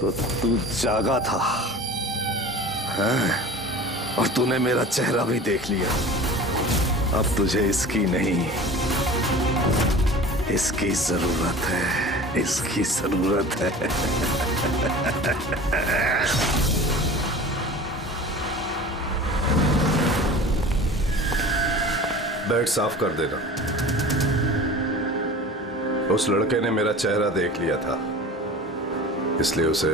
तो तू जागा था, हैं? और तूने मेरा चेहरा भी देख लिया। अब तुझे इसकी नहीं, इसकी जरूरत है, इसकी जरूरत है। बेड साफ कर देना। उस लड़के ने मेरा चेहरा देख लिया था, इसलिए उसे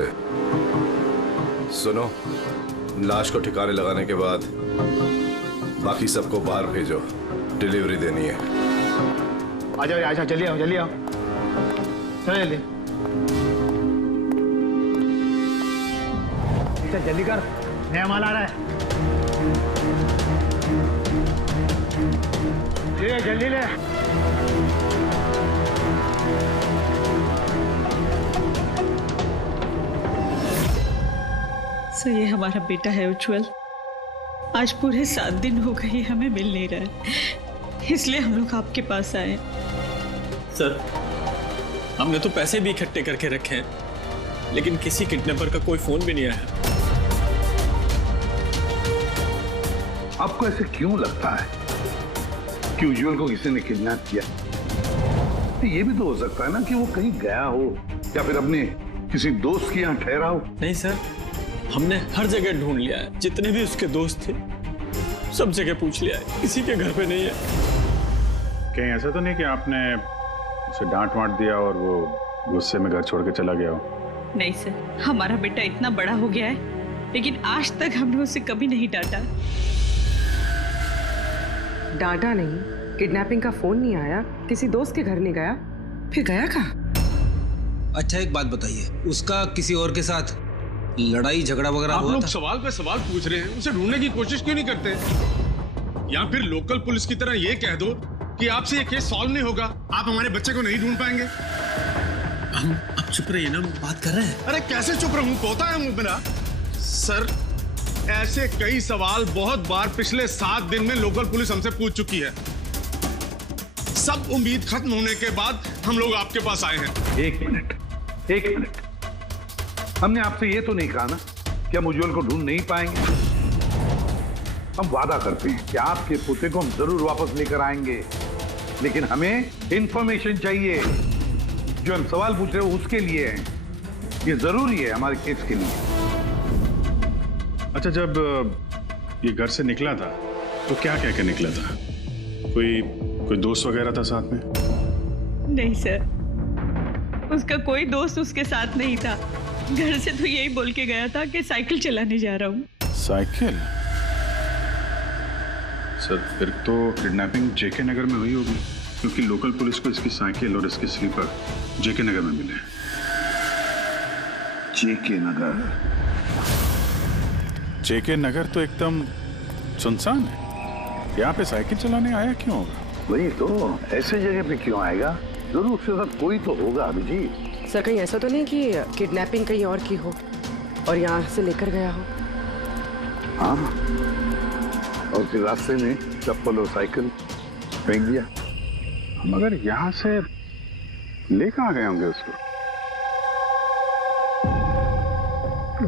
सुनो, लाश को ठिकाने लगाने के बाद बाकी सबको बाहर भेजो, डिलीवरी देनी है। आ जाओ, आजा, जल्दी आओ, जल्दी आओ, चलो जल्दी, जल्दी कर, नया माल आ रहा है। ले जल्दी ले। सो ये हमारा बेटा है उज्जवल। आज पूरे 7 दिन हो गए हमें मिल नहीं रहा है, इसलिए हम लोग आपके पास आए। सर, हमने तो पैसे भी इकट्ठे करके रखे हैं, लेकिन किसी किडनैपर का कोई फोन भी नहीं आया। आपको ऐसे क्यों लगता है कि उज्जवल को किसी ने किडनैप किया? तो ये भी तो हो सकता है ना कि वो कहीं गया हो या फिर अपने किसी दोस्त के यहाँ ठहरा हो। नहीं सर, हमने हर जगह ढूंढ लिया है, जितने भी उसके दोस्त थे सब जगह पूछ लिया है, किसी के घर पे नहीं है। कहीं ऐसा तो नहीं कि आपने उसे डांट वांट दिया और वो गुस्से में घर छोड़ के चला गया हो? नहीं सर, हमारा बेटा इतना बड़ा हो गया है, लेकिन आज तक हमने उसे कभी नहीं डांटा। डांटा नहीं, किडनैपिंग का फोन नहीं आया, किसी दोस्त के घर नहीं गया, फिर गया कहाँ? अच्छा एक बात बताइए, उसका किसी और के साथ लड़ाई झगड़ा वगैरह हुआ था? आप लोग सवाल पे सवाल पूछ रहे हैं, उसे ढूंढने की कोशिश क्यों नहीं करते? या फिर लोकल पुलिस की तरह ये कह दो कि आपसे ये केस सॉल्व नहीं होगा, आप हमारे बच्चे को नहीं ढूंढ पाएंगे। हम अब चुप रहिए ना, बात कर रहे हैं। अरे कैसे चुप रहूं, पोता है मुंह मेरा। सर, ऐसे कई सवाल बहुत बार पिछले 7 दिन में लोकल पुलिस हमसे पूछ चुकी है। सब उम्मीद खत्म होने के बाद हम लोग आपके पास आए हैं। एक मिनट, हमने आपसे ये तो नहीं कहा ना कि हम उज्जवल को ढूंढ नहीं पाएंगे। हम वादा करते हैं कि आपके पोते को हम जरूर वापस लेकर आएंगे, लेकिन हमें इंफॉर्मेशन चाहिए। जो हम सवाल पूछ रहे हैं उसके लिए है, ये जरूरी है हमारे केस के लिए। अच्छा, जब ये घर से निकला था तो क्या कह के निकला था? कोई दोस्त वगैरह था साथ में? नहीं सर, उसका कोई दोस्त उसके साथ नहीं था। घर से तो यही बोल के गया था कि साइकिल चलाने जा रहा हूँ। साइकिल? सर, फिर तो किडनैपिंग जेके नगर में हुई होगी, क्योंकि लोकल पुलिस को इसकी साइकिल और इसके स्लीपर जेके नगर में मिले। जेके नगर? जेके नगर तो एकदम सुनसान है, यहाँ पे साइकिल चलाने आया क्यों होगा? वही तो, ऐसे जगह पे क्यों आएगा? जरूर उसके साथ कोई तो होगा अभिजीत। सर, कहीं ऐसा तो नहीं कि किडनैपिंग कहीं और की हो और यहाँ से लेकर गया हो? हाँ, और फिर रास्ते में चप्पल और साइकिल फेंक दिया। मगर यहाँ से ले कहाँ गए होंगे उसको?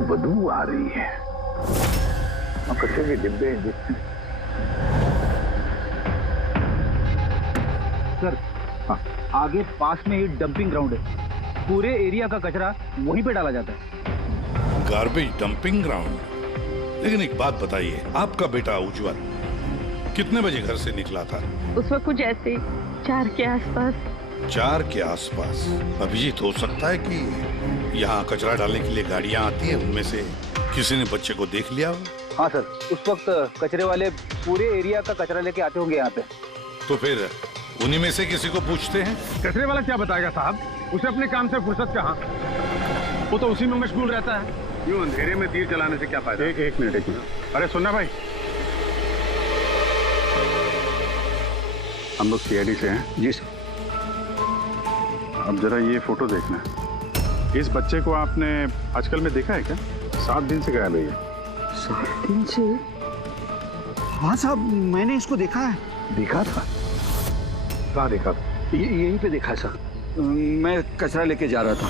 बदबू आ रही है, कचरे के डिब्बे हैं। सर, आगे पास में एक डंपिंग ग्राउंड है, पूरे एरिया का कचरा वहीं पे डाला जाता है। Garbage dumping ground? लेकिन एक बात बताइए, आपका बेटा उज्जवल कितने बजे घर से निकला था? उस वक्त कुछ ऐसे 4 के आसपास। 4 के आसपास? अभिजीत, हो सकता है कि यहाँ कचरा डालने के लिए गाड़ियाँ आती हैं, उनमें से किसी ने बच्चे को देख लिया हो? हाँ सर, उस वक्त कचरे वाले पूरे एरिया का कचरा लेके आते होंगे यहाँ पे। तो फिर उन्हीं में से किसी को पूछते हैं। कचरे वाला क्या बताएगा साहब, उसे अपने काम से फुर्सत कहाँ, वो तो उसी में मशगूल रहता है। यूं अंधेरे में तीर चलाने से क्या फायदा? एक मिनट। अरे सुनना भाई, हम लोग सीआईडी से हैं। जी सर। अब जरा ये फोटो देखना। इस बच्चे को आपने आजकल में देखा है क्या? 7 दिन से गायब है। 7 दिन से? हाँ साहब, मैंने इसको देखा है। देखा था? कहाँ देखा था? यहीं पे देखा है सर। मैं कचरा लेके जा रहा था।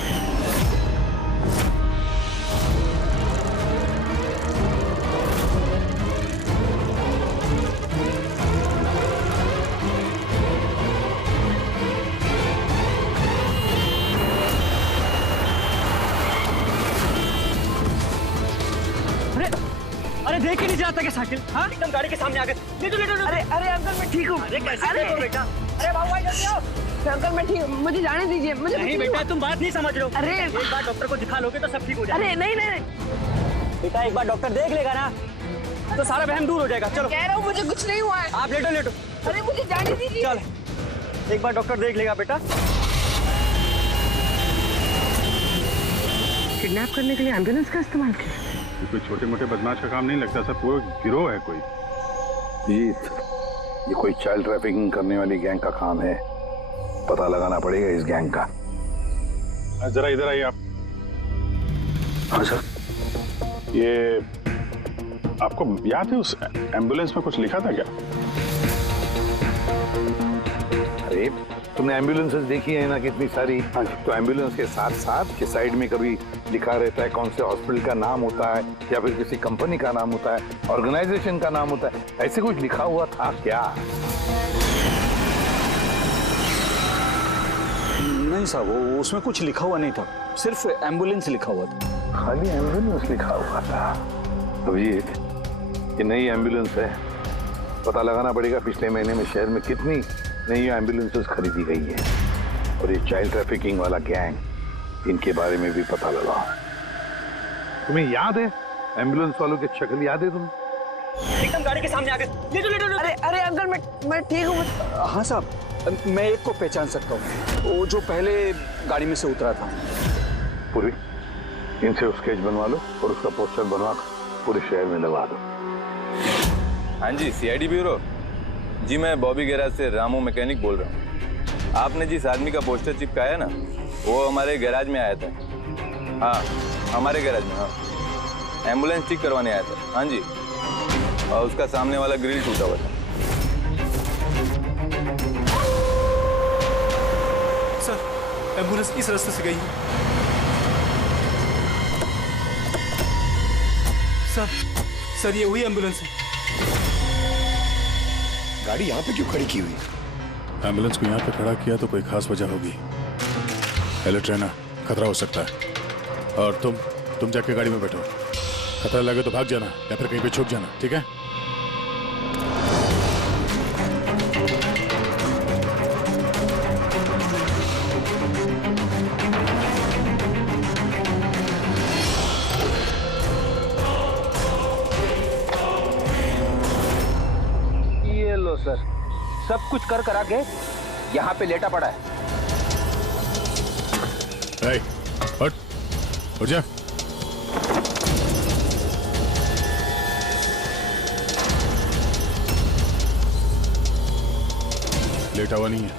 अरे देख के नहीं जाता क्या साइकिल? हाँ एकदम गाड़ी के सामने आ गए। लेटो लेटो। अरे अरे अंकल मैं ठीक हूँ। अरे कैसे ठीक हो बेटा? अरे बाबू भाई जल्दी आओ। अंकल मैं ठीक, मुझे जाने दीजिए। मुझे नहीं बेटा तुम बात नहीं समझ रहे हो। अरे एक बार डॉक्टर को दिखा लोगे तो सब ठीक हो जाएगा। अरे नहीं नहीं बेटा एक बार डॉक्टर देख लेगा ना तो सारा वहम दूर हो जाएगा। चलो कह रहा हूँ मुझे कुछ नहीं हुआ है। आप लेटो लेटो। अरे मुझे जाने दीजिए। चल एक बार डॉक्टर देख लेगा बेटा। किडनैप करने के लिए एम्बुलेंस का इस्तेमाल किया? ये कोई छोटे मोटे बदमाश का काम नहीं लगता सर, पूरा गिरोह है कोई। जीत, ये कोई चाइल्ड ट्रैफिकिंग करने वाली गैंग का काम है। पता लगाना पड़ेगा इस गैंग का। जरा इधर आइए आप। हाँ सर। ये आपको याद है उस एम्बुलेंस में कुछ लिखा था क्या? अरे तुमने एम्बुलेंसेस देखी है ना कितनी सारी? तो एम्बुलेंस के साथ साथ के साइड में कभी लिखा रहता है कौन से हॉस्पिटल का नाम होता है या फिर किसी कंपनी का नाम होता है, ऑर्गेनाइजेशन का नाम होता है। ऐसे कुछ लिखा हुआ था क्या? नहीं साहब वो उसमें कुछ लिखा हुआ नहीं था, सिर्फ एम्बुलेंस लिखा हुआ था। खाली एम्बुलेंस लिखा हुआ था? अभिजीत ये नई एम्बुलेंस है, पता लगाना पड़ेगा पिछले महीने में शहर में कितनी नई एम्बुलेंसेस खरीदी गई है। और ये चाइल्ड ट्रैफिकिंग वाला गैंग, इनके बारे में भी पता लगाओ। तुम्हें याद है एम्बुलेंस वालों के शक्ल याद है तुम्हें? एकदम गाड़ी के सामने आ गए। लेटो लेटो। अरे अरे अंकल मैं ठीक हूँ। हाँ साहब मैं एक को पहचान सकता हूँ, वो जो पहले गाड़ी में से उतरा था। पूरी इनसे स्केच बनवा लो और उसका पोस्टर बनवा पूरे शहर में लगा दो। हाँ जी सीआईडी ब्यूरो जी, मैं बॉबी गैराज से रामू मैकेनिक बोल रहा हूँ। आपने जिस आदमी का पोस्टर चिपकाया ना वो हमारे गैराज में आया था। हाँ हमारे गैराज में। हाँ एम्बुलेंस ठीक करवाने आया था। हाँ जी, और उसका सामने वाला ग्रिल टूटा हुआ था। सर एम्बुलेंस इस रास्ते से गई है। सर ये वही एम्बुलेंस है। गाड़ी यहाँ पे क्यों खड़ी की हुई? एम्बुलेंस को यहाँ पे खड़ा किया तो कोई खास वजह होगी। हेलो ट्रेनर, खतरा हो सकता है और तुम जाके गाड़ी में बैठो। खतरा लगे तो भाग जाना या फिर कहीं पे छुप जाना, ठीक है? ये लो सर, सब कुछ कर करा के यहाँ पे लेटा पड़ा है। उठ जा। लेटा हुआ नहीं है,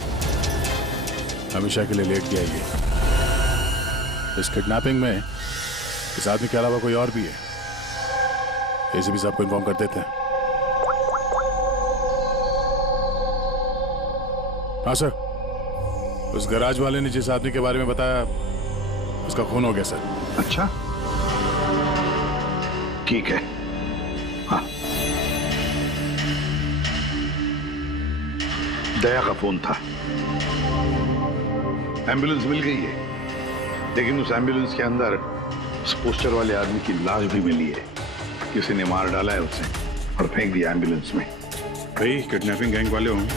हमेशा के लिए लेट गया ये। इस किडनैपिंग में इस आदमी के अलावा कोई और भी है, ऐसे भी सबको इन्फॉर्म कर देते हैं। हाँ सर, उस गैराज वाले ने जिस आदमी के बारे में बताया उसका खून हो गया सर। अच्छा ठीक है। हाँ दया का फोन था, एम्बुलेंस मिल गई है, लेकिन उस एम्बुलेंस के अंदर उस पोस्टर वाले आदमी की लाश भी मिली है। किसी ने मार डाला है उसे और फेंक दिया एम्बुलेंस में। भाई किडनैपिंग गैंग वाले होंगे,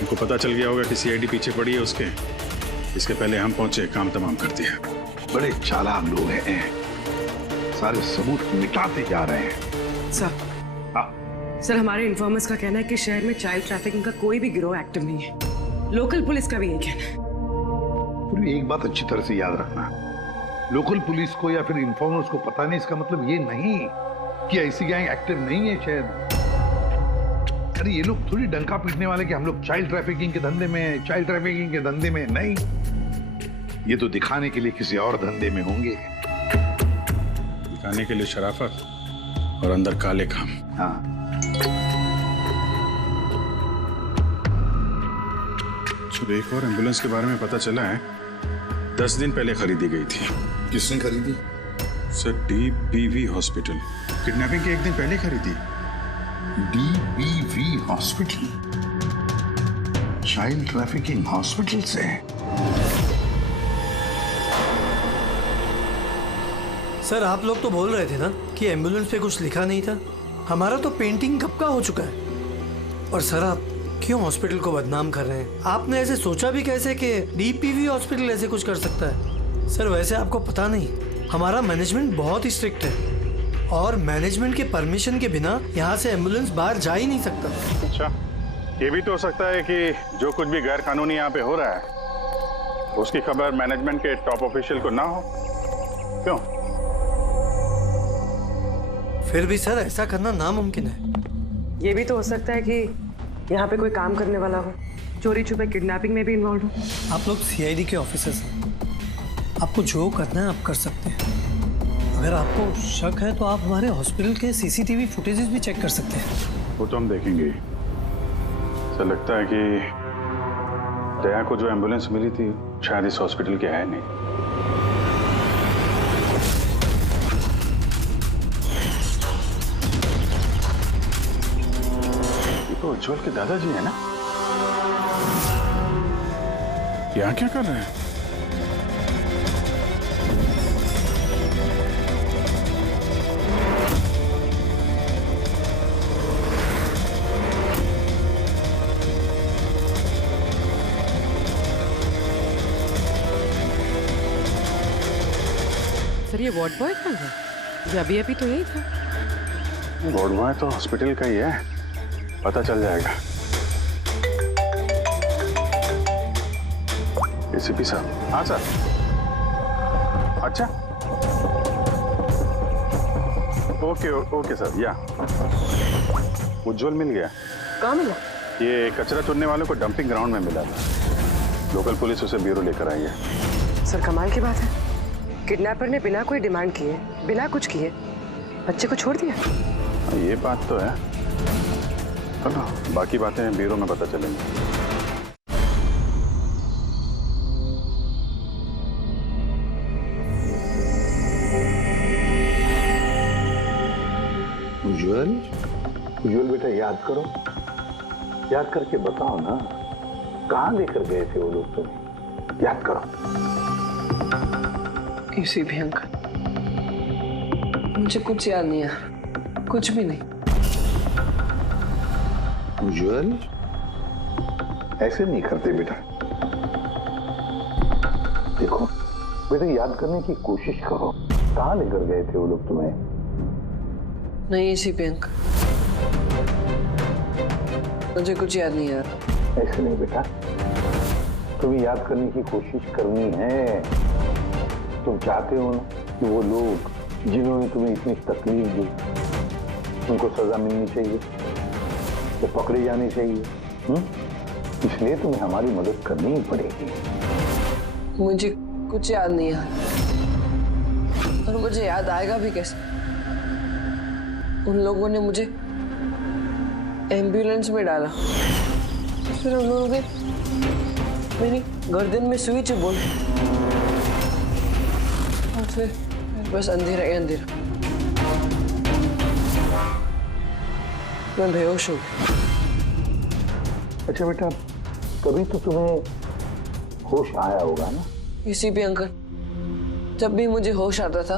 उनको पता चल गया होगा कि सीआईडी पीछे पड़ी है उसके। इसके पहले हम पहुंचे, काम तमाम कर दिया। बड़े चालाक लोग हैं, सारे सबूत मिटाते जा रहे हैं। सर हमारे इन्फॉर्मर्स का कहना है कि शहर में चाइल्ड ट्रैफिकिंग का कोई भी गिरोह एक्टिव नहीं है। लोकल पुलिस का भी यही कहना है। पूरी एक बात अच्छी तरह से याद रखना, लोकल पुलिस को या फिर इन्फॉर्मर्स को पता नहीं, इसका मतलब ये नहीं कि ऐसी गैंग एक्टिव नहीं है शहर में। अरे ये लोग थोड़ी डंका पीटने वाले कि हम लोग चाइल्ड ट्रैफिकिंग के धंधे में हैं, चाइल्ड ट्रैफिकिंग के धंधे में नहीं। ये तो दिखाने के लिए किसी और धंधे में होंगे। दिखाने के लिए शराफत और अंदर काले काम। हाँ एक और एम्बुलेंस के बारे में पता चला है, 10 दिन पहले खरीदी गई थी। किसने खरीदी? सर DBV हॉस्पिटल किडनैपिंग के एक दिन पहले खरीदी। DBV hospital, child trafficking hospital से? सर आप लोग तो बोल रहे थे ना कि एम्बुलेंस पे कुछ लिखा नहीं था। हमारा तो पेंटिंग कब का हो चुका है। और सर आप क्यों हॉस्पिटल को बदनाम कर रहे हैं? आपने ऐसे सोचा भी कैसे कि डीपीवी हॉस्पिटल ऐसे कुछ कर सकता है? सर वैसे आपको पता नहीं, हमारा मैनेजमेंट बहुत ही स्ट्रिक्ट है और मैनेजमेंट के परमिशन के बिना यहाँ से एम्बुलेंस बाहर जा ही नहीं सकता। अच्छा, ये भी तो हो सकता है कि जो कुछ भी गैर कानूनी यहाँ पे हो रहा है उसकी खबर मैनेजमेंट के टॉप ऑफिशियल को ना हो। क्यों? फिर भी सर ऐसा करना नामुमकिन है। ये भी तो हो सकता है कि यहाँ पे कोई काम करने वाला हो, चोरी छुपे किडनैपिंग में भी इन्वॉल्व हो। आप लोग सीआईडी के ऑफिसर्स हैं, आपको जो करना है आप कर सकते हैं। अगर आपको शक है तो आप हमारे हॉस्पिटल के सीसीटीवी फुटेजेस भी चेक कर सकते हैं। वो तो हम देखेंगे। ऐसा लगता है कि दया को जो एम्बुलेंस मिली थी शायद इस हॉस्पिटल के है नहीं। ये तो उज्जवल के दादाजी है ना? यहाँ क्या कर रहे हैं? सर ये वार्ड बॉय कौन है? ये अभी तो यही था। वार्ड बॉय तो हॉस्पिटल का ही है, पता चल जाएगा। एसीपी साहब। हाँ सर। अच्छा, ओके ओके सर। या उज्जवल मिल गया। कहाँ मिला? ये कचरा चुनने वालों को डंपिंग ग्राउंड में मिला था। लोकल पुलिस उसे ब्यूरो लेकर आई है। सर कमाल की बात है, किडनैपर ने बिना कोई डिमांड किए, बिना कुछ किए बच्चे को छोड़ दिया। ये बात तो है। चलो बाकी बातें ब्यूरो में पता चलेंगी। उज्जवल बेटा याद करो, याद करके बताओ ना, कहाँ लेकर गए थे वो लोग तुम्हें? याद करो। किसी भी अंकल, मुझे कुछ याद नहीं है, कुछ भी नहीं। उज्जवल ऐसे नहीं करते बेटा। देखो बेटा, याद करने की कोशिश करो, कहाँ लेकर गए थे वो लोग तुम्हें? नहीं इसी पे अंकल, मुझे कुछ याद नहीं यार। ऐसे नहीं बेटा, तुम्हें याद करने की कोशिश करनी है। तुम चाहते हो ना कि वो लोग जिन्होंने तुम्हें इतनी तकलीफ दी उनको सजा मिलनी चाहिए, वो पकड़े जाने चाहिए। इसलिए तुम्हें हमारी मदद करनी ही पड़ेगी। मुझे कुछ याद नहीं है और मुझे याद आएगा भी कैसे? उन लोगों ने मुझे एम्बुलेंस में डाला, फिर उन लोगों ने मेरी गर्दन में सुई चुभोई और फिर बस अंधेरा ही अंधेरा। मैं बेहोश हूँ। अच्छा बेटा, कभी तो तुम्हें होश आया होगा ना? इसी पे अंकल, जब भी मुझे होश आता था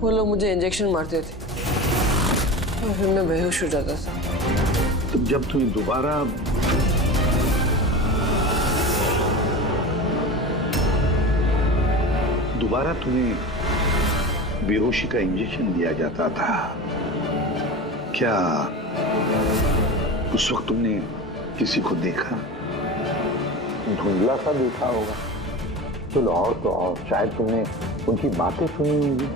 वो लोग मुझे इंजेक्शन मारते थे और फिर मैं बेहोश हो जाता था। तो जब तुम्हें दोबारा तुम्हें बेहोशी का इंजेक्शन दिया जाता था, क्या उस वक्त तुमने किसी को देखा? धुंधला सा देखा होगा। चलो और तो और शायद तुमने उनकी बातें सुनी होंगी।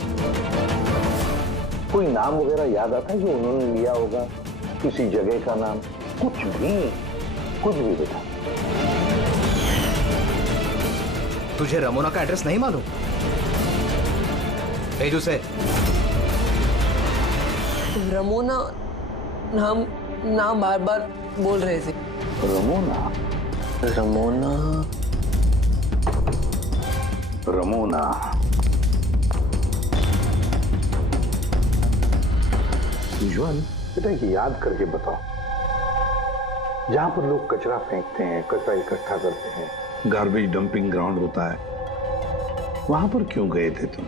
कोई नाम वगैरह याद आता है जो उन्होंने लिया होगा, किसी जगह का नाम? कुछ भी बेटा। तुझे रमोना का एड्रेस नहीं मालूम? भेज उसे। रमोना नाम बार बार बोल रहे थे। रमोना उज्जवल बेटा, याद करके बताओ, जहां पर लोग कचरा फेंकते हैं, कचरा इकट्ठा करते हैं, गार्बेज डंपिंग ग्राउंड होता है, वहां पर क्यों गए थे तुम?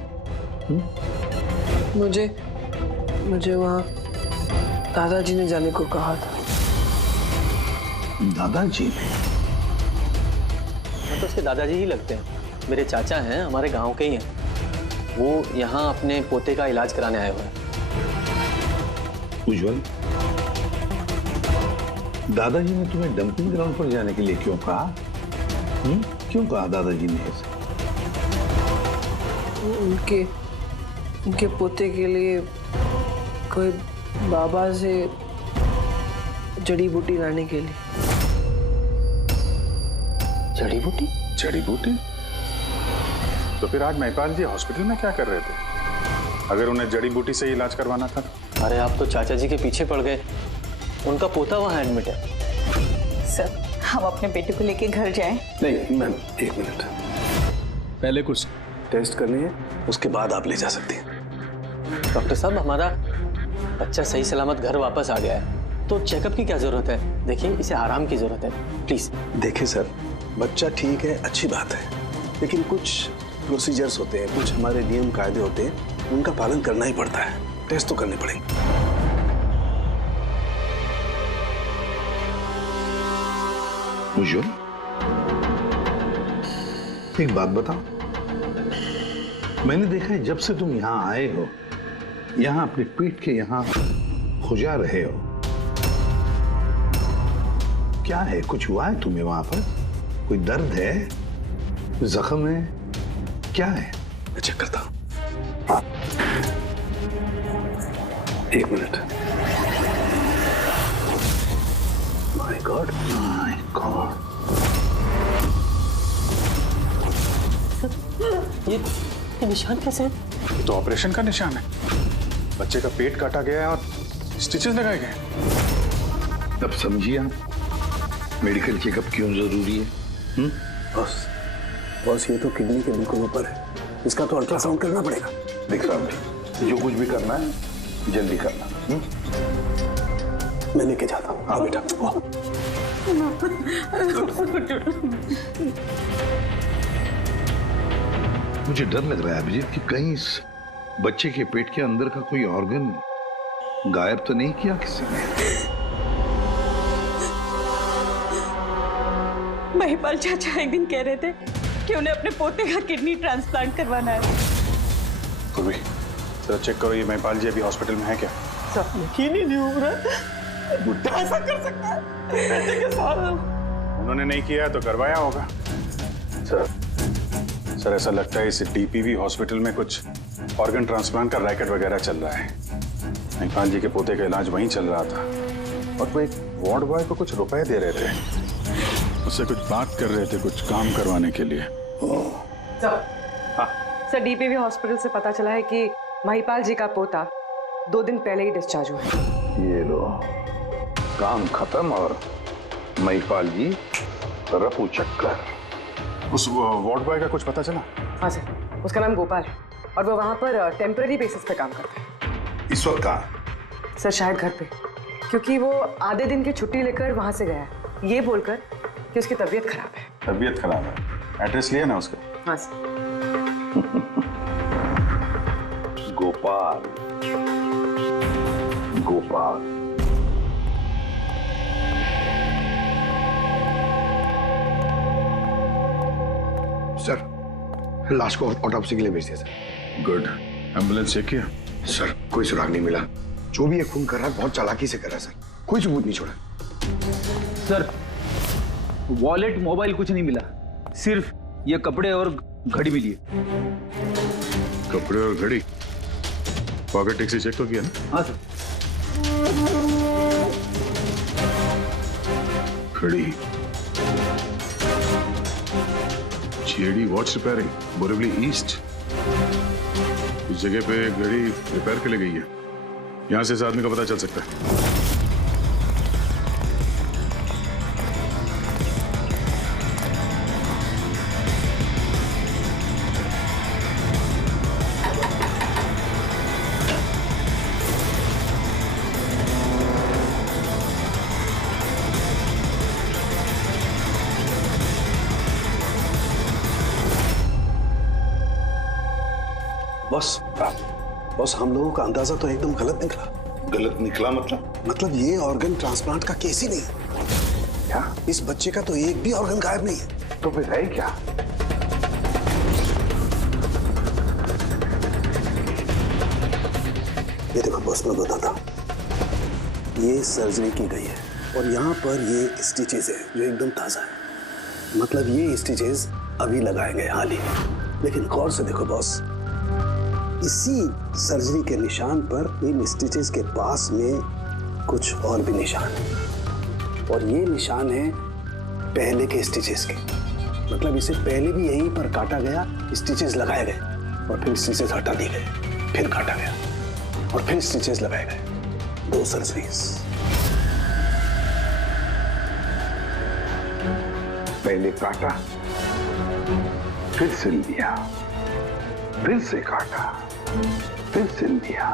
मुझे वहाँ दादाजी ने जाने को कहा था। दादाजी ने? तो उसके दादाजी ही लगते हैं, मेरे चाचा हैं, हमारे गांव के ही हैं। वो यहाँ अपने पोते का इलाज कराने आए हुए हैं। उज्जवल, दादाजी ने तुम्हें डंपिंग ग्राउंड पर जाने के लिए क्यों कहा? क्यों कहा दादाजी ने ऐसा? उनके पोते के लिए कोई बाबा से जड़ी बूटी लाने के लिए। जड़ी बूटी? जड़ी बूटी? तो फिर आज महिपाल जी हॉस्पिटल में क्या कर रहे थे, अगर उन्हें जड़ी बूटी से इलाज करवाना था? अरे आप तो चाचा जी के पीछे पड़ गए, उनका पोता वहाँ एडमिट है। सर, हम अपने बेटे को लेके घर जाएं? नहीं मैम, एक मिनट, पहले कुछ टेस्ट करनी है, उसके बाद आप ले जा सकते हैं। डॉक्टर साहब, हमारा बच्चा सही सलामत घर वापस आ गया है, तो चेकअप की क्या जरूरत है? देखिए, इसे आराम की जरूरत है, प्लीज। देखिए सर, बच्चा ठीक है, अच्छी बात है, लेकिन कुछ प्रोसीजर्स होते हैं, कुछ हमारे नियम कायदे होते हैं, उनका पालन करना ही पड़ता है। टेस्ट तो करने पड़ेंगे। उज्जवल, एक बात बताओ, मैंने देखा है जब से तुम यहाँ आए हो, यहाँ अपने पेट के यहाँ खुजा रहे हो। क्या है, कुछ हुआ है तुम्हें वहां पर? कोई दर्द है, जख्म है, क्या है? मैं चेक करता हूँ। एक minute. My God, my God, ये निशान कैसे है? ये तो ऑपरेशन का निशान है। बच्चे का पेट काटा गया है और स्टिचेस लगाए गए। अब समझिए आप मेडिकल चेकअप क्यों जरूरी है? बॉस, ये तो किडनी के बिल्कुल ऊपर है, इसका तो अल्ट्रासाउंड करना पड़ेगा। देख रहा हूँ, जो कुछ भी करना है जल्दी करना। मैं लेके जाता हूँ। हाँ बेटा, मुझे डर लग रहा है अभिजीत कि कहीं इस बच्चे के पेट के अंदर का कोई ऑर्गन गायब तो नहीं किया किसी ने? महिपाल चाचा एक दिन कह रहे थे कि उन्हें अपने पोते का किडनी ट्रांसप्लांट करवाना है। तो भी जरा चेक करो, ये महिपाल जी अभी हॉस्पिटल में है क्या? यकीन ही नहीं हो रहा, बुढ़ा ऐसा कर सकता है बेटे के साथ? उन्होंने नहीं किया तो करवाया होगा। सर ऐसा लगता है इस डीपीवी हॉस्पिटल में कुछ ऑर्गन ट्रांसप्लांट का रैकेट वगैरह चल रहा है। महिपाल जी के पोते का इलाज वहीं चल रहा था और वो एक वार्ड बॉय को कुछ रुपए दे रहे थे, उससे कुछ बात कर रहे थे, कुछ काम करवाने के लिए। सर, डीपीवी हॉस्पिटल से पता चला है कि महिपाल जी का पोता 2 दिन पहले ही डिस्चार्ज हुआ है। ये लो, काम खत्म और महिपाल जी रफू चक्कर। उस वार्ड बॉय का कुछ पता चला? हाँ सर, उसका नाम गोपाल है और वो वहाँ पर टेम्पररी बेसिस पे काम करता है। इस वक्त कहाँ? सर शायद घर पे, क्योंकि वो आधे दिन की छुट्टी लेकर वहाँ से गया है, ये बोलकर कि उसकी तबीयत खराब है। तबीयत खराब है? एड्रेस लिया ना उसका? हाँ सर। गोपाल, गोपाल। सर, लाश को ऑटोप्सी के लिए भेज दिया सर। गुड। एम्बुलेंस चेक किया? सर, कोई सुराग नहीं मिला। जो भी ये खून कर रहा है बहुत चालाकी से कर रहा है सर, कोई सबूत नहीं छोड़ा। सर, वॉलेट मोबाइल कुछ नहीं मिला, सिर्फ ये कपड़े और घड़ी मिली है। कपड़े और घड़ी? पॉकेट टैक्सी चेक तो किया ना? हाँ सर। घड़ी, JD watch repairing, Borivali east. इस जगह पे घड़ी रिपेयर के लिए गई है, यहां से इस आदमी का पता चल सकता है। बॉस, था। बॉस, हम लोगों का अंदाजा तो एकदम गलत निकला। गलत निकला मतलब ये ऑर्गन ट्रांसप्लांट का केस ही नहीं है। क्या? इस बच्चे का तो एक भी ऑर्गन गायब नहीं है। तो फिर है क्या? ये देखो बॉस, मैं बताता हूँ। ये सर्जरी की गई है और यहाँ पर ये स्टिचेस है जो एकदम ताजा है। मतलब ये स्टिचेस अभी लगाए गए हाल ही में। लेकिन गौर से देखो बॉस, इसी सर्जरी के निशान पर इन स्टिचेस के पास में कुछ और भी निशान है, और ये निशान है पहले के स्टिचेस के। मतलब इसे पहले भी यहीं पर काटा गया, स्टिचेस लगाए गए और फिर स्टिचेस हटा दिए गए, फिर काटा गया और फिर स्टिचेस लगाए गए। 2 सर्जरीज। पहले काटा, फिर सिल दिया, फिर से काटा, फिर सिल दिया।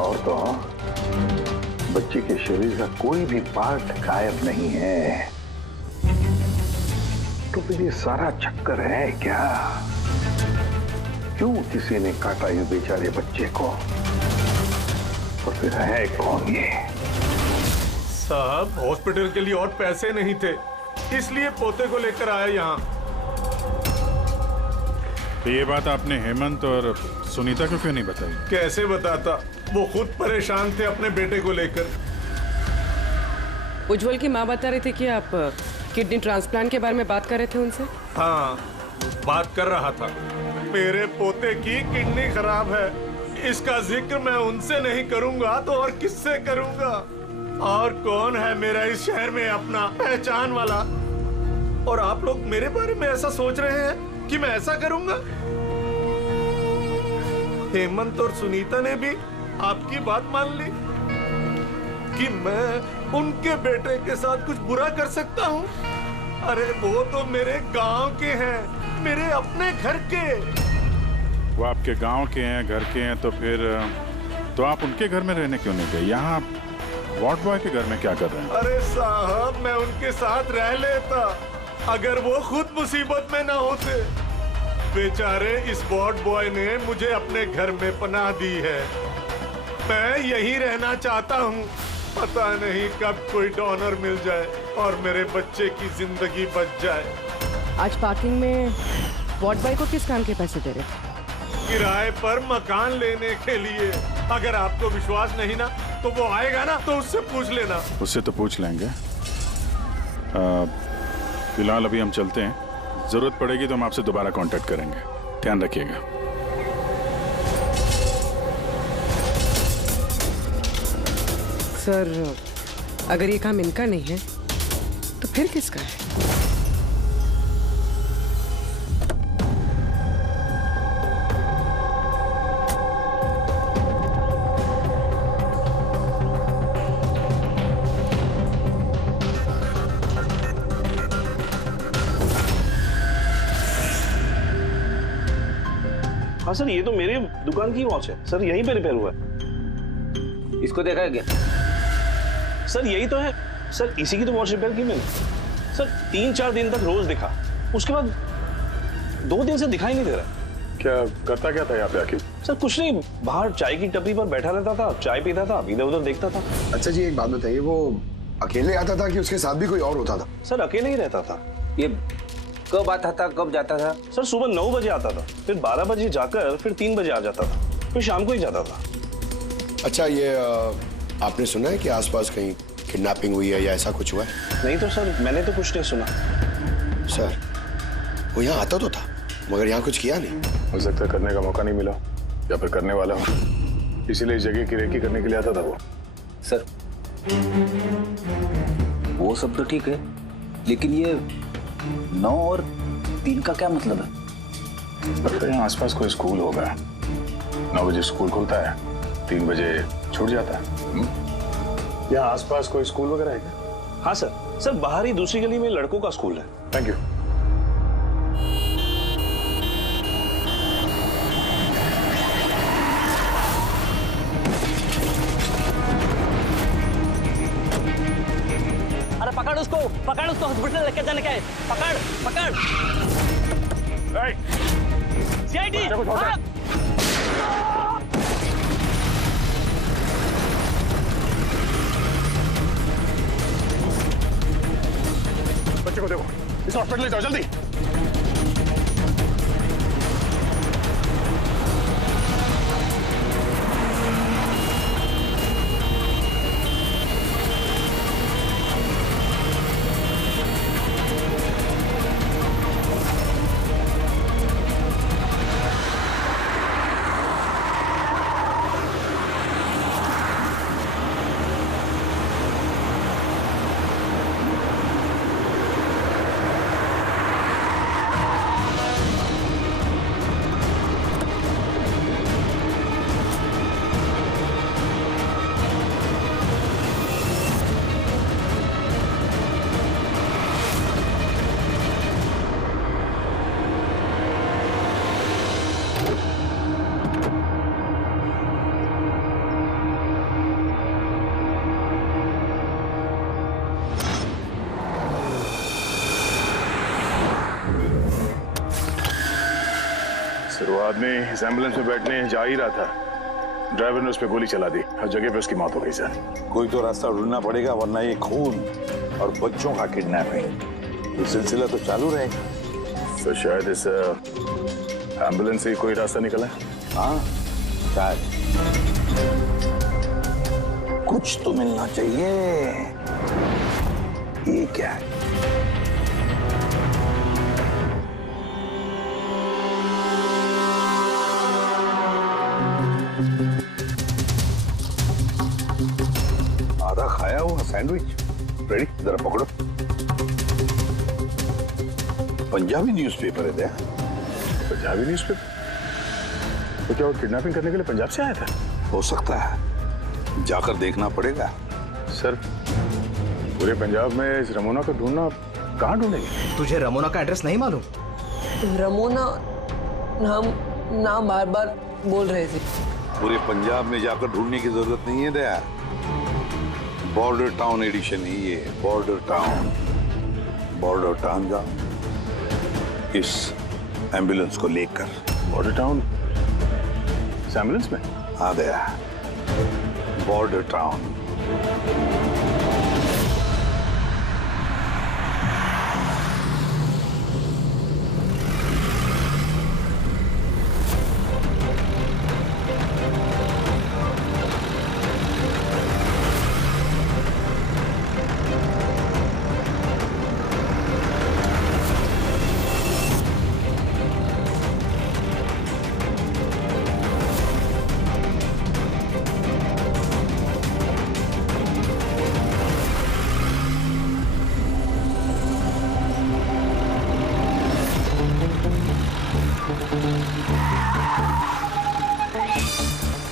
और तो बच्चे के शरीर का कोई भी पार्ट गायब नहीं है। तो फिर ये सारा चक्कर है क्या? क्यों किसी ने काटा ये बेचारे बच्चे को? और फिर है कौन ये? साहब, हॉस्पिटल के लिए और पैसे नहीं थे, इसलिए पोते को लेकर आया यहाँ। तो ये बात आपने हेमंत और सुनीता को क्यों नहीं बताई? कैसे बताता, वो खुद परेशान थे अपने बेटे को लेकर। उज्जवल की माँ बता रही थी कि आप किडनी ट्रांसप्लांट के बारे में बात कर रहे थे उनसे। हाँ, बात कर रहा था। मेरे पोते की किडनी खराब है, इसका जिक्र मैं उनसे नहीं करूंगा तो और किससे करूंगा? और कौन है मेरा इस शहर में अपना पहचान वाला? और आप लोग मेरे बारे में ऐसा सोच रहे हैं कि मैं ऐसा करूंगा? हेमंत और सुनीता ने भी आपकी बात मान ली कि मैं उनके बेटे के साथ कुछ बुरा कर सकता हूँ? अरे वो तो मेरे गांव के हैं, मेरे अपने घर के। वो आपके गांव के हैं, घर के हैं, तो फिर तो आप उनके घर में रहने क्यों नहीं गए? यहाँ वार्ड बॉय के घर में क्या कर रहे हैं? अरे साहब, मैं उनके साथ रह लेता अगर वो खुद मुसीबत में ना होते। बेचारे इस वार्ड बॉय ने मुझे अपने घर में पनाह दी है। मैं यहीं रहना चाहता हूँ। पता नहीं कब कोई डोनर मिल जाए और मेरे बच्चे की जिंदगी बच जाए। आज पार्किंग में वार्ड बॉय को किस काम के पैसे दे रहे थे? किराए पर मकान लेने के लिए। अगर आपको विश्वास नहीं ना तो वो आएगा ना, तो उससे पूछ लेना। उससे तो पूछ लेंगे। फिलहाल अभी हम चलते हैं, जरूरत पड़ेगी तो हम आपसे दोबारा कांटेक्ट करेंगे। ध्यान रखिएगा। सर, अगर ये काम इनका नहीं है तो फिर किसका है? हाँ सर, ये तो मेरे दुकान की वॉच है सर, यहीं पे रिपेयर हुआ है। इसको देखा है क्या? सर यही तो है सर, इसी की तो वॉच रिपेयर की मैंने। सर 3-4 दिन तक रोज दिखा, उसके बाद 2 दिन से दिखाई नहीं दे रहा। क्या करता क्या था यहाँ पे आखिर? सर कुछ नहीं, बाहर चाय की टपरी पर बैठा रहता था, चाय पीता था, इधर उधर देखता था। अच्छा जी, एक बात बताइए, वो अकेले आता था कि उसके साथ भी कोई और होता था? सर अकेले ही रहता था। ये कब आता था, कब जाता था? सर सुबह 9 बजे आता था, फिर 12 बजे जाकर फिर 3 बजे आ जाता था, फिर शाम को ही जाता था। अच्छा, ये आपने सुना है कि आसपास कहीं किडनैपिंग हुई है या ऐसा कुछ हुआ है? नहीं तो सर, मैंने तो कुछ नहीं सुना। सर, वो यहाँ आता तो था मगर यहाँ कुछ किया नहीं। हो सकता है करने का मौका नहीं मिला या फिर करने वाला हो, इसीलिए इस जगह की रेकी करने के लिए आता था वो। सर वो सब तो ठीक है, लेकिन ये 9 और 3 का क्या मतलब है? लगता है यहाँ आसपास कोई स्कूल होगा। 9 बजे स्कूल खुलता है, 3 बजे छूट जाता है। यहाँ आसपास कोई स्कूल वगैरह है क्या? हाँ सर, सर बाहर ही दूसरी गली में लड़कों का स्कूल है। Thank you. अरे पकड़ उसको हॉस्पिटल लेके जाने का है। पकड़। सीआईडी इसे हॉस्पिटल ले जाओ जल्दी। वो आदमी इस एम्बुलेंस में बैठने जा ही रहा था, ड्राइवर ने उस पर गोली चला दी, हर जगह पे उसकी मौत हो गई सर। कोई तो रास्ता ढूंढना पड़ेगा, वरना ये खून और बच्चों का किडनैपिंग, ये सिलसिला तो चालू रहेगा। तो शायद इस एम्बुलेंस से कोई रास्ता निकला है। हाँ शायद, कुछ तो मिलना चाहिए। ये क्या है? आधा खाया हुआ सैंडविच रेडी, जरा पकड़ो। पंजाबी न्यूज़पेपर है क्या? पंजाबी न्यूज़पेपर? तो क्या वो किडनैपिंग करने के लिए पंजाब से आया था? हो सकता है, जाकर देखना पड़ेगा। सर पूरे पंजाब में इस रमोना को ढूंढना कहाँ ढूंढेंगे? तुझे रमोना का एड्रेस नहीं मालूम? रमोना नाम बार बार बोल रहे थे। पूरे पंजाब में जाकर ढूंढने की जरूरत नहीं है दया, बॉर्डर टाउन एडिशन है ये, बॉर्डर टाउन। बॉर्डर टाउन जा इस एम्बुलेंस को लेकर। बॉर्डर टाउन इस एम्बुलेंस में? हाँ Daya, border town.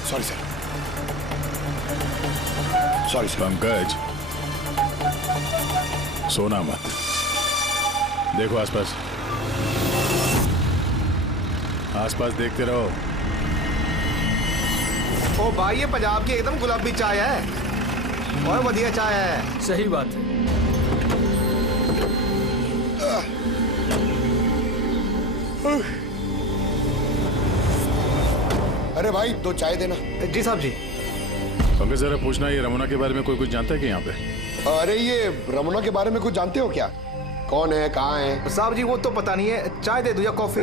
Sorry sir, sorry sir. Pankaj सोना मत, देखो आसपास, आसपास देखते रहो। ओ भाई, ये पंजाब की एकदम गुलाबी चाय है और बढ़िया चाय है। सही बात है। अरे भाई, दो चाय देना। जी साहब जी। पंकज जरा पूछना, ये रमोना के बारे में कोई कुछ जानता है कि यहाँ पे? अरे ये रमोना के बारे में कुछ जानते हो क्या? कौन है, कहाँ है? साहब जी वो तो पता नहीं है, चाय दे दो या कॉफी?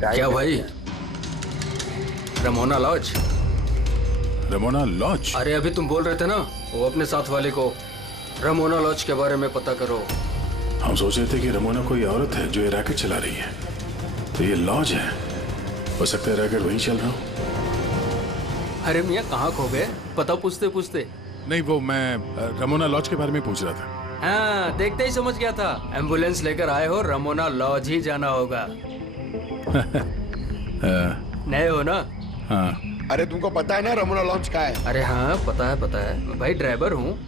क्या भाई, रमोना लॉज? Ramona laws? अरे अभी तुम बोल रहे थे ना, वो अपने साथ वाले को रमोना लॉज के बारे में पता करो। हम सोच रहे थे कि रमोना कोई औरत है जो ये रैकेट चला रही है, तो ये लॉज है, हो सकता है रैकेट वही चल रहा हूँ। अरे मियाँ कहाँ खो गए, पता पूछते पूछते? नहीं, वो मैं रमोना लॉज के बारे में पूछ रहा था। हाँ, देखते ही समझ गया था, एम्बुलेंस लेकर आए हो, रमोना लॉज ही जाना होगा। नए हो ना? हाँ। अरे तुमको पता है ना रमोना लॉज का है? अरे हाँ पता है भाई, ड्राइवर हूँ,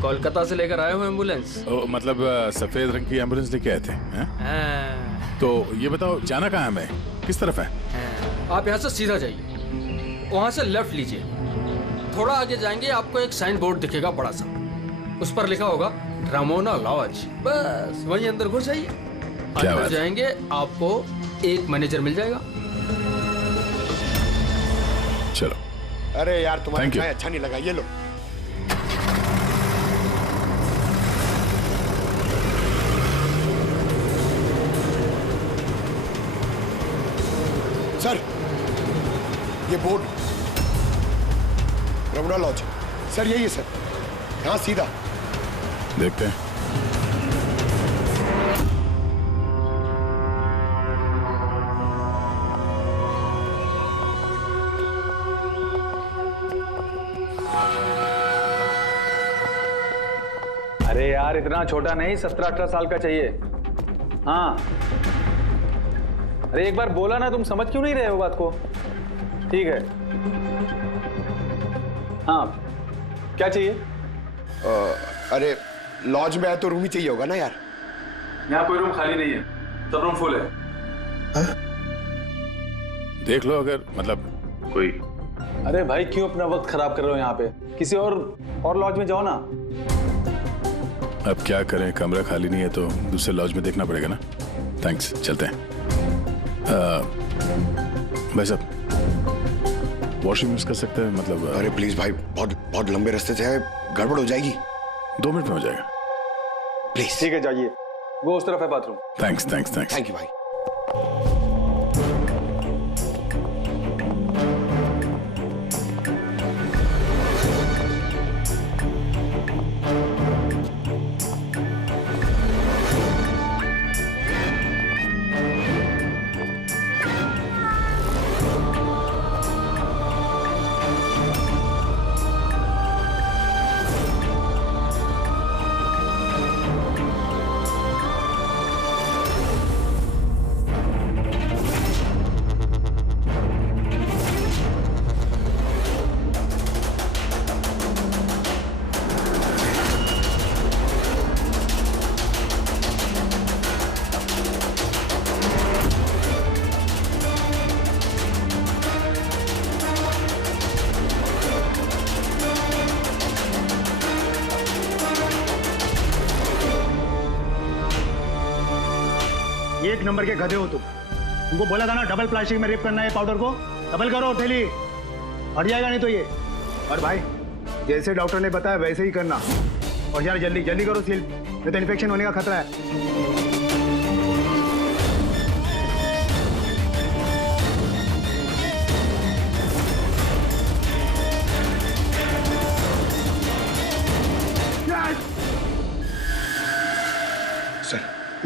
कोलकाता से लेकर आए हो एम्बुलेंस। मतलब सफेद रंग की एम्बुलेंस लेके आए थे? हाँ। तो ये बताओ जाना कहाँ है, मैं किस तरफ है? आप यहाँ से सीधा जाइए, वहाँ से लेफ्ट लीजिए, थोड़ा आगे जाएंगे आपको एक साइन बोर्ड दिखेगा बड़ा सा, उस पर लिखा होगा रमोना लॉज, बस वहीं अंदर घुस जाइए। अंदर जाएंगे आपको एक मैनेजर मिल जाएगा। चलो। अरे यार तुम्हारा चाय अच्छा नहीं लगा, ये लो। ये बोर्ड रमणा लॉज। सर यही है सर, यहाँ सीधा। देखते हैं। अरे यार इतना छोटा नहीं, 17-18 साल का चाहिए। हाँ अरे एक बार बोला ना, तुम समझ क्यों नहीं रहे हो बात को? ठीक है। हाँ क्या चाहिए? अरे लॉज में है तो रूम ही चाहिए होगा ना यार। यहाँ कोई रूम खाली नहीं है, सब रूम फुल है। देख लो अगर मतलब कोई। अरे भाई क्यों अपना वक्त खराब कर रहे हो यहाँ पे? किसी और लॉज में जाओ ना। अब क्या करें, कमरा खाली नहीं है तो दूसरे लॉज में देखना पड़ेगा ना। थैंक्स, चलते हैं। भाई साहब वॉशरूम यूज कर सकते हैं मतलब? अरे प्लीज भाई, बहुत लंबे रास्ते से है, गड़बड़ हो जाएगी। 2 मिनट में हो जाएगा प्लीज। ठीक है जाइए, वो उस तरफ है bathroom. Thanks thanks thanks. Thank you भाई। एक नंबर के गधे हो तुम। तुमको बोला था ना डबल प्लास्टिक में रेप करना है पाउडर को। डबल करो थैली, हट जाएगा नहीं तो ये। और भाई जैसे डॉक्टर ने बताया वैसे ही करना। और यार जल्दी जल्दी करो सील, नहीं तो इन्फेक्शन होने का खतरा है।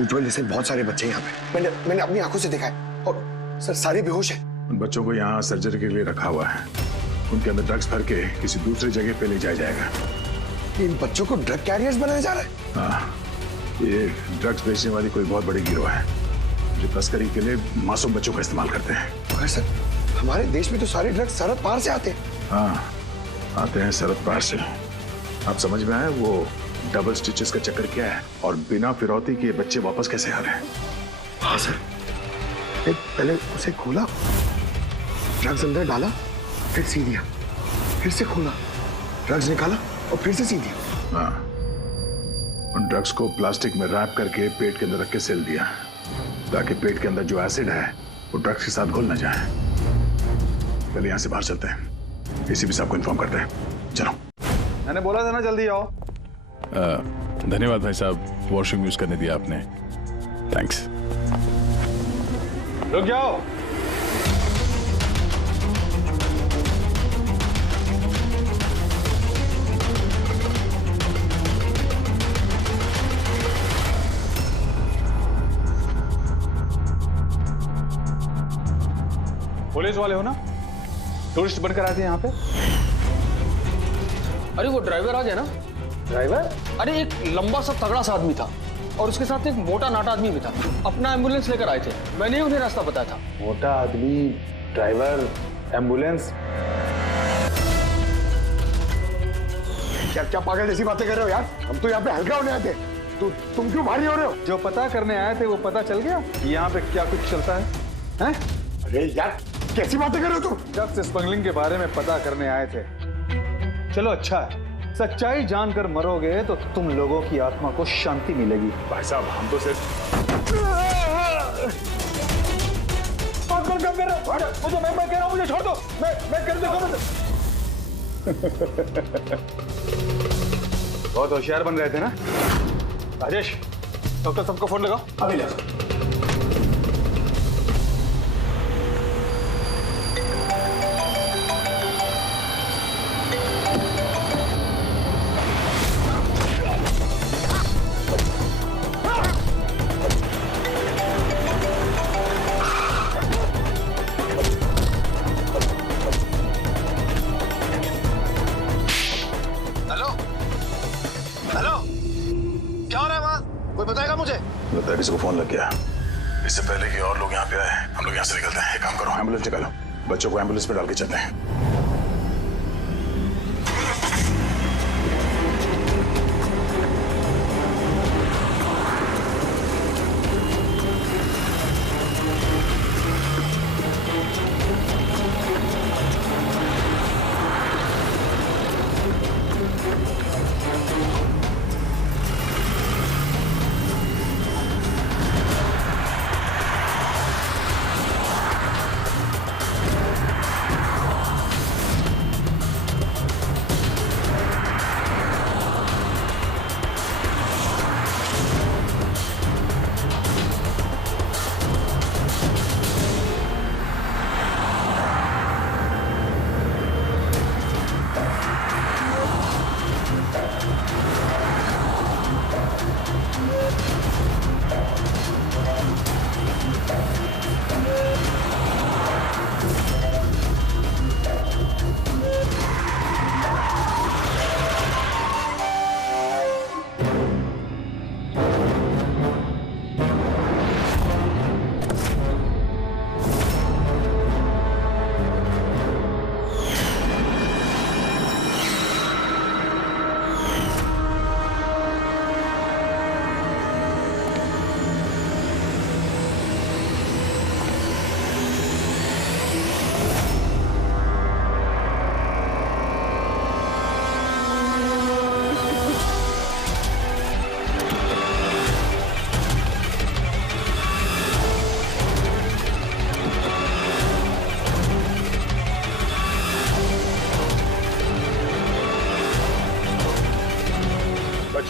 उज्जवल जैसे बहुत सारे बच्चे यहाँ पे, मैंने अपनी आंखों से देखा है। और सर सारे बेहोश हैं। उन बच्चों को यहाँ सर्जरी के लिए रखा हुआ है। उनके अंदर ड्रग्स भर के किसी दूसरी जगह पे ले जाया जाएगा। इन बच्चों को ड्रग कैरियर्स बनाया जा रहा है? हाँ, ये ड्रग्स बेचने वाली कोई बहुत बड़ी गिरोह है जो तस्करी के लिए मासूम बच्चों का इस्तेमाल करते हैं। मगर सर हमारे देश में तो सारे ड्रग्स सरहद पार से आते हैं। हाँ आते हैं सरहद पार से। आप समझ में आए वो डबल स्टिचेस का चक्कर क्या है और बिना फिरौती के बच्चे वापस कैसे आ रहे हैं? हाँ सर, पहले उसे खोला, ड्रग्स अंदर डाला, फिर सी दिया, फिर से खोला, ड्रग्स निकाला और फिर से सी दिया। हाँ, उन ड्रग्स को प्लास्टिक में रैप करके पेट के अंदर रख के सेल दिया ताकि पेट के अंदर जो एसिड है वो ड्रग्स के साथ घुल ना जाए। पहले यहाँ से बाहर चलते हैं, एसीपी साहब को इन्फॉर्म करते हैं। चलो। मैंने बोला था ना जल्दी आओ। धन्यवाद भाई साहब, वॉशरूम यूज करने दिया आपने। थैंक्स। रुक जाओ। पुलिस वाले हो ना? टूरिस्ट बनकर आते हैं यहाँ पे? अरे वो ड्राइवर आ गया ना? ड्राइवर? अरे एक लंबा सा तगड़ा सा आदमी था और उसके साथ एक मोटा नाटा आदमी भी था। अपना एम्बुलेंस लेकर आए थे, मैंने उन्हें रास्ता बताया था। मोटा आदमी, ड्राइवर, एम्बुलेंस। क्या पागल जैसी बातें कर रहे हो यार? हम तो यहाँ पे हल्का होने आए थे। तुम क्यों भारी हो रहे हो? जो पता करने आए थे वो पता चल गया कि यहाँ पे क्या कुछ चलता है? हैं? अरे यार कैसी बातें कर रहे हो तुम? ड्रग्स स्मगलिंग के बारे में पता करने आए थे। चलो अच्छा है, सच्चाई जानकर मरोगे तो तुम लोगों की आत्मा को शांति मिलेगी। भाई साहब हम तो सिर्फ मैं कह रहा हूँ मुझे छोड़ दो। मैं कर दूंगा। बहुत होशियार बन रहे थे ना राजेश? डॉक्टर सबको फोन लगाओ। अभी लगाओ। डैडी को फोन लग गया। इससे पहले कि और लोग यहाँ पे आए, हम लोग यहाँ से निकलते हैं। एक काम करो, एम्बुलेंस निकालो, बच्चों को एम्बुलेंस पे डाल के चलते हैं।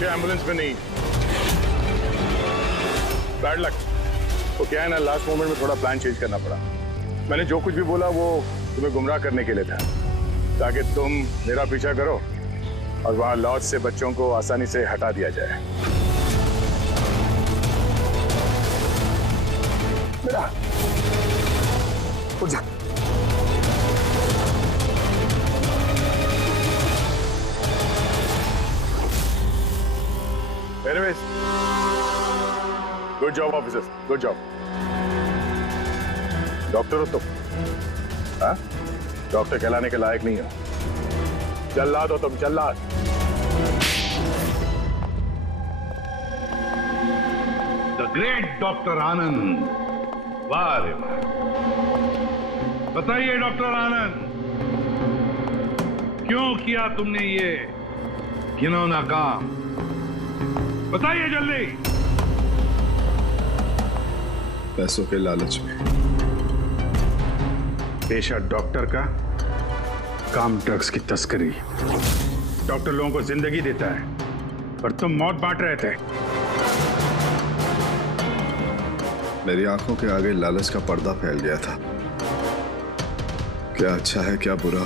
एम्बुलेंस में नहीं, बैड लक। तो क्या है ना, लास्ट मोमेंट में थोड़ा प्लान चेंज करना पड़ा। मैंने जो कुछ भी बोला वो तुम्हें गुमराह करने के लिए था, ताकि तुम मेरा पीछा करो और वहां लॉज से बच्चों को आसानी से हटा दिया जाए। बेटा उठ जा। Anyways, good job officers, good job. Doctor हो तुम? हाँ? डॉक्टर कहलाने के लायक नहीं हो। जल्लाद हो तुम, जल्लाद। द ग्रेट डॉक्टर आनंद, वाह रे वाह। बताइए डॉक्टर आनंद, क्यों किया तुमने ये घिनौना काम? बताइए जल्दी। पैसों के लालच में। पेशा डॉक्टर का, काम ड्रग्स की तस्करी। डॉक्टर लोगों को जिंदगी देता है पर तुम मौत बांट रहे थे। मेरी आंखों के आगे लालच का पर्दा फैल गया था। क्या अच्छा है क्या बुरा,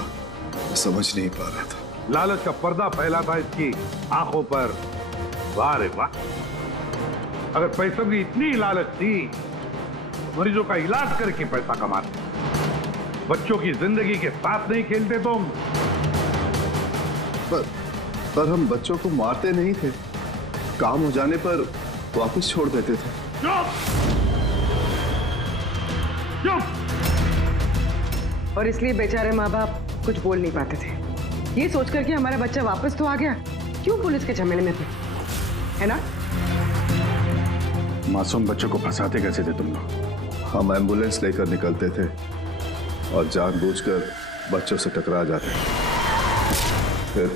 मैं समझ नहीं पा रहा था। लालच का पर्दा फैला था इसकी आंखों पर। वाह रे वाह। अगर पैसों की इतनी लालच थी, मरीजों का इलाज करके पैसा कमाते, बच्चों की जिंदगी के साथ नहीं खेलते तुम। पर हम बच्चों को मारते नहीं थे, काम हो जाने पर वापस छोड़ देते थे। चुप! चुप! और इसलिए बेचारे माँ बाप कुछ बोल नहीं पाते थे, ये सोचकर कि हमारा बच्चा वापस तो आ गया, क्यों पुलिस के झमेले में थे, है ना? मासूम बच्चों को फंसाते कैसे थे तुम लोग? हम एम्बुलेंस लेकर निकलते थे और जानबूझकर बच्चों से टकरा जाते, फिर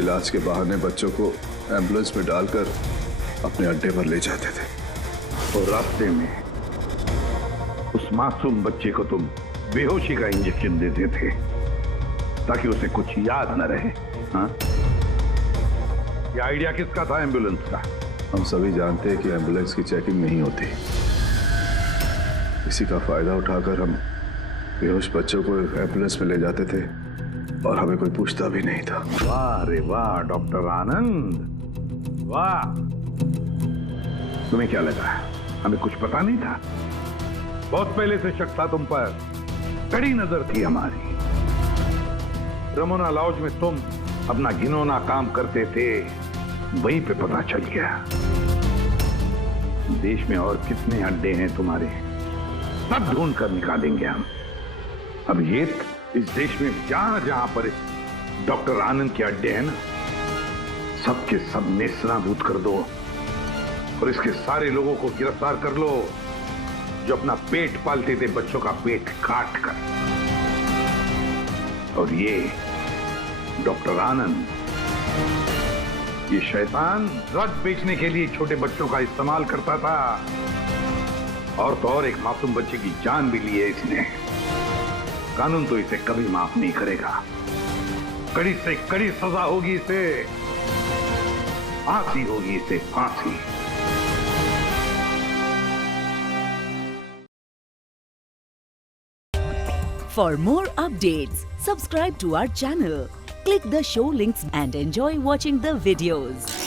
इलाज के बहाने बच्चों को एम्बुलेंस में डालकर अपने अड्डे पर ले जाते थे। और रास्ते में उस मासूम बच्चे को तुम बेहोशी का इंजेक्शन देते थे ताकि उसे कुछ याद न रहे। हाँ? ये आइडिया किसका था एम्बुलेंस का? हम सभी जानते हैं कि एम्बुलेंस की चेकिंग नहीं होती, इसी का फायदा उठाकर हम बेहोश बच्चों को एम्बुलेंस में ले जाते थे और हमें कोई पूछता भी नहीं था। वाह रे वाह डॉक्टर आनंद, वाह। तुम्हें क्या लगा हमें कुछ पता नहीं था? बहुत पहले से शक था तुम पर, कड़ी नजर थी हमारी। रमोना लॉज में तुम अपना घिनौना काम करते थे, वहीं पे पता चल गया। देश में और कितने अड्डे हैं तुम्हारे, सब ढूंढ कर निकालेंगे हम। अब ये इस देश में जहां जहां पर डॉक्टर आनंद के अड्डे हैं ना, सबके सब नेस्तनाबूद कर दो और इसके सारे लोगों को गिरफ्तार कर लो जो अपना पेट पालते थे बच्चों का पेट काट कर। और ये डॉक्टर आनंद, ये शैतान ड्रग बेचने के लिए छोटे बच्चों का इस्तेमाल करता था, और तो और एक मासूम बच्चे की जान भी ली है इसने। कानून तो इसे कभी माफ नहीं करेगा, कड़ी से कड़ी सजा होगी इसे, फांसी होगी इसे, फांसी। For more updates, subscribe to our channel, click the show links and enjoy watching the videos.